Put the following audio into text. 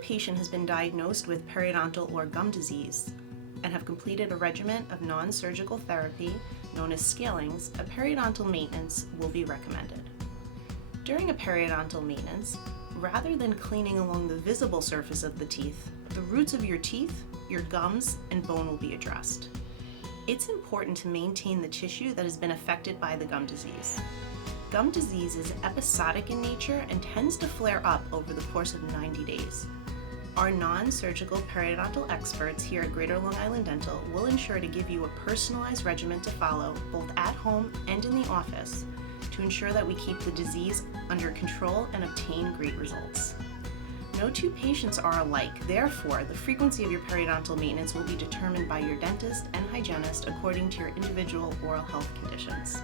patient has been diagnosed with periodontal or gum disease and have completed a regimen of non-surgical therapy known as scalings, a periodontal maintenance will be recommended. During a periodontal maintenance, rather than cleaning along the visible surface of the teeth, the roots of your teeth, your gums, and bone will be addressed. It's important to maintain the tissue that has been affected by the gum disease. Gum disease is episodic in nature and tends to flare up over the course of 90 days. Our non-surgical periodontal experts here at Greater Long Island Dental will ensure to give you a personalized regimen to follow both at home and in the office to ensure that we keep the disease under control and obtain great results. No two patients are alike, therefore the frequency of your periodontal maintenance will be determined by your dentist and hygienist according to your individual oral health conditions.